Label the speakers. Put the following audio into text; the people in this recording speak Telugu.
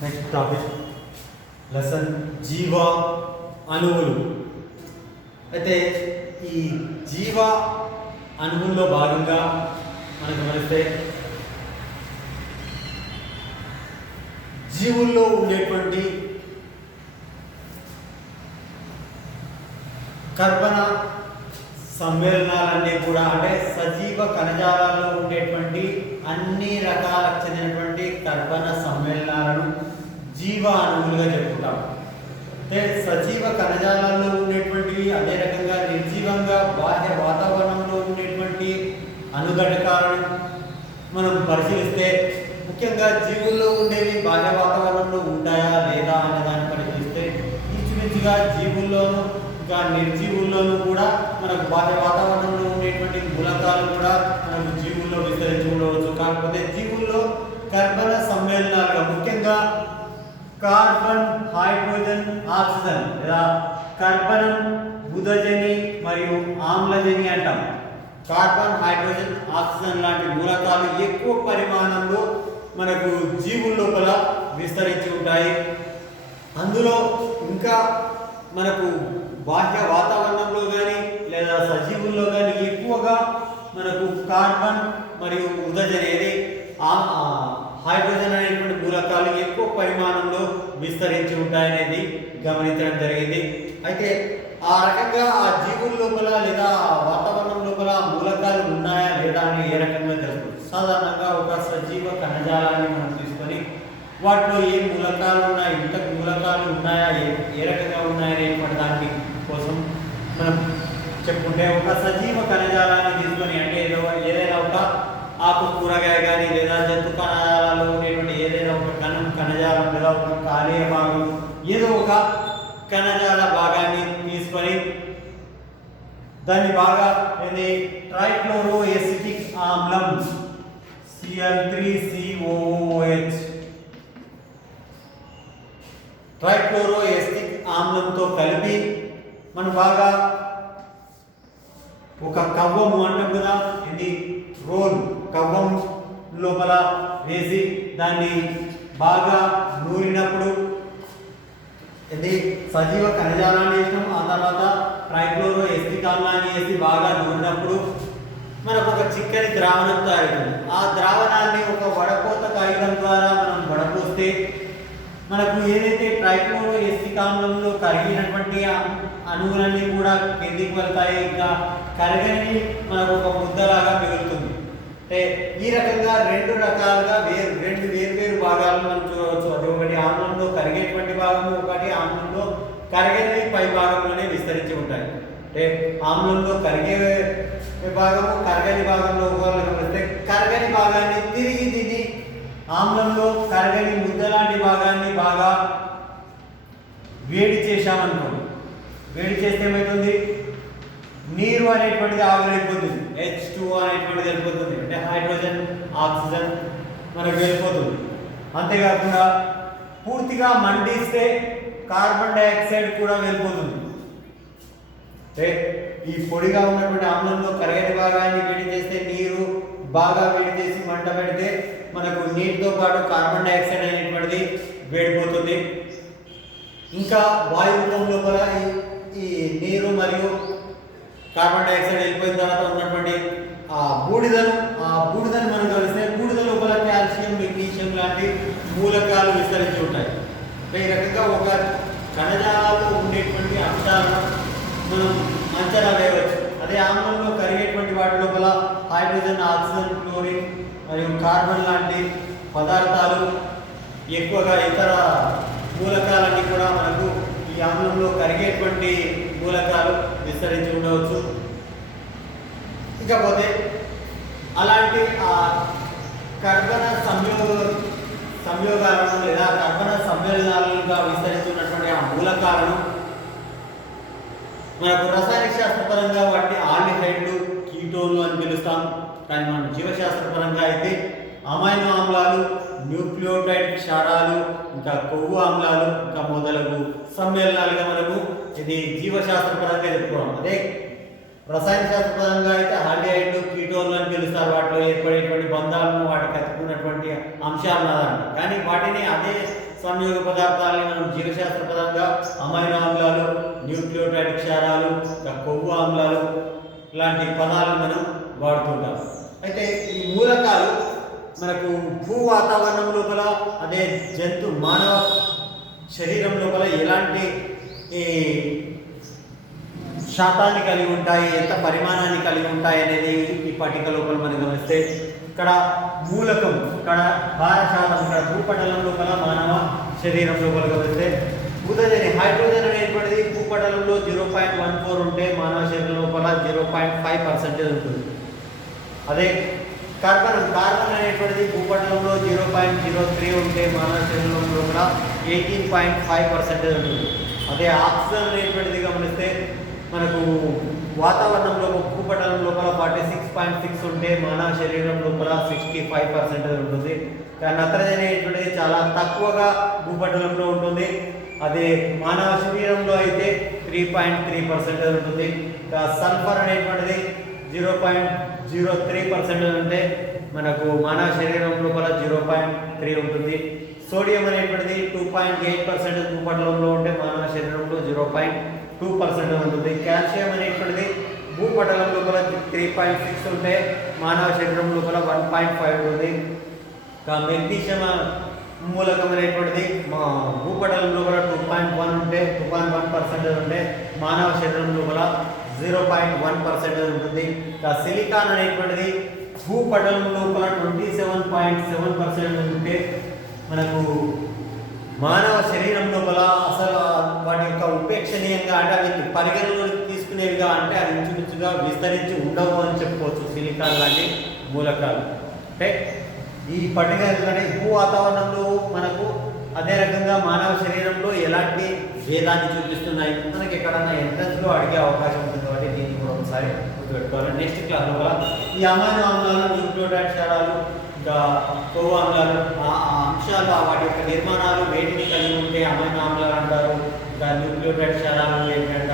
Speaker 1: నెక్స్ట్ టాపిక్ లెసన్ జీవ అణువులు అయితే ఈ జీవ అణువుల్లో భాగంగా మనకు గమనిస్తే జీవుల్లో ఉండేటువంటి కర్బన సమ్మేళనాలన్నీ కూడా అంటే సజీవ కణజాలాల్లో ఉండేటువంటి అన్ని రకాలకు చెందినటువంటి కర్బన సమ్మేళనాలు జీవ అణువులుగా చెప్పుకుంటాం అంటే సజీవ కణజాలాల్లో ఉండేటువంటివి అదే రకంగా నిర్జీవంగా బాహ్య వాతావరణంలో ఉండేటువంటి అణుఘటకాలను మనం పరిశీలిస్తే ముఖ్యంగా జీవుల్లో ఉండేవి బాహ్య వాతావరణంలో ఉంటాయా లేదా అనే దాన్ని పరిశీలిస్తే ఇంచుమించుగా జీవుల్లోనూ ఇంకా నిర్జీవుల్లోనూ కూడా మనకు బాహ్య వాతావరణంలో ఉండేటువంటి మూలకాలు కూడా మనకు జీవుల్లో విస్తరించి ఉండవచ్చు. కాకపోతే జీవుల్లో కర్బన సమ్మేళనాలు కార్బన్ హైడ్రోజన్ ఆక్సిజన్ లేదా కర్బనం బుధజని మరియు ఆమ్లజని అంటాం. కార్బన్ హైడ్రోజన్ ఆక్సిజన్ లాంటి మూలకాలు ఎక్కువ పరిమాణంలో మనకు జీవుల లోపల విస్తరించి ఉంటాయి. అందులో ఇంకా మనకు బాహ్య వాతావరణంలో కానీ లేదా సజీవుల్లో కానీ ఎక్కువగా మనకు కార్బన్ మరియు ఉదజని ఏది హైడ్రోజన్ అనేది విస్తరించి ఉంటాయనేది గమనించడం జరిగింది. అయితే ఆ రకంగా ఆ జీవుల లోపల లేదా వాతావరణం లోపల ఆ మూలకాలు ఉన్నాయా లేదా అని ఏ రకంగా తెలుసు సాధారణంగా ఒక సజీవ కణజాలాన్ని మనం తీసుకొని వాటిలో ఏ మూలకాలు ఉన్నాయి ఇంత మూలకాలు ఉన్నాయా ఏ ఏ రకంగా ఉన్నాయనేటువంటి దాని కోసం మనం చెప్పుకుంటే ఒక సజీవ కణజాలాన్ని తీసుకొని అంటే ఏదో ఏదైనా ఒక ఆకు కూరగాయ కానీ లేదా జంతు కణజాలాలు ఉండేటువంటి కణజాలం లేదా ఒక కాలేయ భాగం ఏదో ఒక కణజాల భాగాన్ని తీసుకొని దాన్ని బాగా ఇది ట్రైక్లోరో ఎసిటిక్ ఆమ్లం CL three COH trichloro acetic ఆమ్లంతో కలిపి మనం బాగా ఒక కవ్వము అంటాం కదా ఇది రోల్ కవ్వం లోపల వేసి దాన్ని బాగా నూరినప్పుడు ఇది సజీవ కణజాలాన్ని వేసినాం. ఆ తర్వాత ట్రైక్లోరో ఎస్టి ఆమ్లాన్ని వేసి బాగా నూరినప్పుడు మనకు ఒక చిక్కని ద్రావణం తయారవుతుంది ఆ ద్రావణాన్ని ఒక వడపోత కాగితం ద్వారా మనం వడపోస్తే మనకు ఏదైతే ట్రైక్లోరో ఎస్టి కాలంలో కరిగినటువంటి అణువులన్నీ కూడా కిందికి వెళ్తాయి. ఇంకా కరగని మనకు ఒక ముద్దలాగా మిగులుతుంది. అంటే ఈ రకంగా రెండు రకాలుగా వేరు రెండు వేరు వేరు భాగాలను మనం చూడవచ్చు. అది ఒకటి ఆమ్లంలో కరిగేటువంటి భాగము ఒకటి ఆమ్లంలో కరగని పై భాగంలోనే విస్తరించి ఉంటాయి. అంటే ఆమ్లంలో కరిగే భాగము కరగని భాగంలో ఒకవేళ కరగని భాగాన్ని తిరిగి తిని ఆమ్లంలో కరగని ముద్దలాంటి భాగాన్ని బాగా వేడి చేశామనుకోండి. వేడి చేస్తే ఏమవుతుంది నీరు అనేటువంటిది ఆవిరైపోతుంది. హెచ్ టూ అనేటువంటిది వెళ్ళిపోతుంది అంటే హైడ్రోజన్ ఆక్సిజన్ మనకు వెళ్ళిపోతుంది అంతేకాకుండా పూర్తిగా మండిస్తే కార్బన్ డైఆక్సైడ్ కూడా వెళ్ళిపోతుంది అంటే ఈ పొడిగా ఉన్నటువంటి ఆమ్లంలో కరగని భాగాన్ని వేడి చేస్తే నీరు బాగా వేడి చేసి మంట పెడితే మనకు నీటితో పాటు కార్బన్ డైఆక్సైడ్ అనేటువంటిది వేడిపోతుంది. ఇంకా వాయు లోపల ఈ నీరు మరియు కార్బన్ డైఆక్సైడ్ వెళ్ళిపోయిన తర్వాత ఉన్నటువంటి ఆ బూడిదను ఆ బూడిదను మనం కలిస్తే బూడిద లోపల కాల్షియం మెగ్నీషియం లాంటి మూలకాలు విస్తరించి ఉంటాయి. ఈ రకంగా ఒక కణజాలాల్లో ఉండేటువంటి అంశాలను మనం అంచనా వేయవచ్చు. అదే ఆమ్లంలో కరిగేటువంటి వాటి లోపల హైడ్రోజన్ ఆక్సిజన్ క్లోరిన్ మరియు కార్బన్ లాంటి పదార్థాలు ఎక్కువగా ఇతర మూలకాలన్నీ కూడా మనం ఈ ఆమ్లంలో కరిగేటువంటి మూలకాలు విస్తరించి ఉండవచ్చు. ఇకపోతే అలాంటి ఆ కర్బన సంయోగ సంయోగాలను లేదా కర్బన సమ్మేళనాలుగా విస్తరిస్తున్నటువంటి ఆ మూలకాలను మనకు రసాయన శాస్త్రపరంగా వాటిని ఆల్డిహైడ్లు కీటోన్లు అని పిలుస్తాం. కానీ మనం జీవశాస్త్రపరంగా అయితే అమైనో ఆమ్లాలు న్యూక్లియోటైడ్ క్షారాలు ఇంకా కొవ్వు ఆమ్లాలు ఇంకా మొదలగు సమ్మేళనాలుగా మనము ఇది జీవశాస్త్రపరంగా చెప్పుకోవడం అదే రసాయన శాస్త్రపరంగా అయితే హాలిడైడ్లు కీటోన్లు అని పిలుస్తారు. వాటిలో ఏర్పడేటువంటి బంధాలను వాటికి అతుకున్నటువంటి అంశాలు అన్నమాట కానీ వాటిని అదే సంయోగ పదార్థాలని మనం జీవశాస్త్రపరంగా అమైనో ఆమ్లాలు న్యూక్లియోటైడ్ క్షారాలు కొవ్వు ఆమ్లాలు ఇలాంటి పదాలను మనం వాడుతుంటాం. అయితే ఈ మూలకాలు మనకు భూ వాతావరణం లోపల అదే జంతు మానవ శరీరం లోపల ఎలాంటి ఈ శాతాన్ని కలిగి ఉంటాయి ఎంత పరిమాణాన్ని కలిగి ఉంటాయి అనేది ఈ పట్టిక లోపల మనం గమనిస్తే ఇక్కడ మూలకం ఇక్కడ భారశాతం ఇక్కడ భూపటలం లోపల మానవ శరీరం లోపల గమనిస్తే ఉదజని హైడ్రోజన్ అనేటువంటిది భూపటలంలో జీరో పాయింట్ వన్ ఫోర్ ఉంటే మానవ శరీరం లోపల జీరో పాయింట్ ఫైవ్ పర్సెంటేజ్ ఉంటుంది. అదే కార్బన్ కార్బన్ అనేటువంటిది భూపటలంలో జీరో పాయింట్ జీరో త్రీ ఉంటే మానవ శరీరంలో కూడా ఎయిటీన్ పాయింట్ ఫైవ్ పర్సెంటేజ్ ఉంటుంది. అదే ఆక్సిజన్ అనేటువంటిది గమనిస్తే మనకు వాతావరణంలో భూపటలం లోపల ఫార్టీ సిక్స్ పాయింట్ సిక్స్ ఉంటే మానవ శరీరం లోపల సిక్స్టీ ఫైవ్ పర్సెంటేజ్ ఉంటుంది. కానీ నత్రజని అనేటువంటిది చాలా తక్కువగా భూపటంలో ఉంటుంది. అదే మానవ శరీరంలో అయితే త్రీ పాయింట్ త్రీ పర్సెంటేజ్ ఉంటుంది. సల్ఫర్ అనేటువంటిది zero point zero three percent ఉంటే మనకు మానవ శరీరం లోపల జీరో పాయింట్ త్రీ ఉంటుంది. సోడియం అనేటువంటిది టూ పాయింట్ ఎయిట్ పర్సెంట్ భూపటలంలో ఉంటే మానవ శరీరంలో జీరో పాయింట్ టూ పర్సెంట్ ఉంటుంది. కాల్షియం అనేటువంటిది భూపటలం లోపల త్రీ పాయింట్ సిక్స్ ఉంటే మానవ శరీరం లోపల వన్ పాయింట్ ఫైవ్ ఉంటుంది. ఇంకా మెగ్నీషియం మూలకం అనేటువంటిది మా భూపటలం లోపల టూ పాయింట్ వన్ ఉంటే టూ పాయింట్ వన్ పర్సెంట్ ఉంటే మానవ శరీరం లోపల జీరో పాయింట్ వన్ పర్సెంటేజ్ ఉంటుంది. ఇంకా సిలికాన్ అనేటువంటిది భూపటం లోపల twenty seven point seven percent ఉంటే మనకు మానవ శరీరం లోపల అసలు వాటి యొక్క ఉపేక్షణీయంగా అంటే అవి పరిగణలోకి తీసుకునేవిగా అంటే అవి ఇంచుమించుగా విస్తరించి ఉండవు అని చెప్పుకోవచ్చు సిలికాన్ లాంటి మూలకాలు. అంటే ఈ పట్టిక ఎందుకంటే భూ వాతావరణంలో మనకు అదే రకంగా మానవ శరీరంలో ఎలాంటి భేదాన్ని చూపిస్తున్నాయి? మనకి ఎక్కడన్నా ఎంట్రన్స్లో అడిగే అవకాశం ఉంటుంది కాబట్టి దీన్ని కూడా ఒకసారి గుర్తుపెట్టుకోవాలి. నెక్స్ట్ క్లాస్ లోపల ఈ అమైనో ఆమ్లాలు న్యూక్లియోటైడ్ ఇంకా కొవ్వు ఆమ్లాలు ఆ అంశాలు వాటి యొక్క నిర్మాణాలు వేటిని కలిగి ఉంటే అమైనో ఆమ్లాలు అంటారు? ఇంకా న్యూక్లియోటైడ్ ఏంటంటే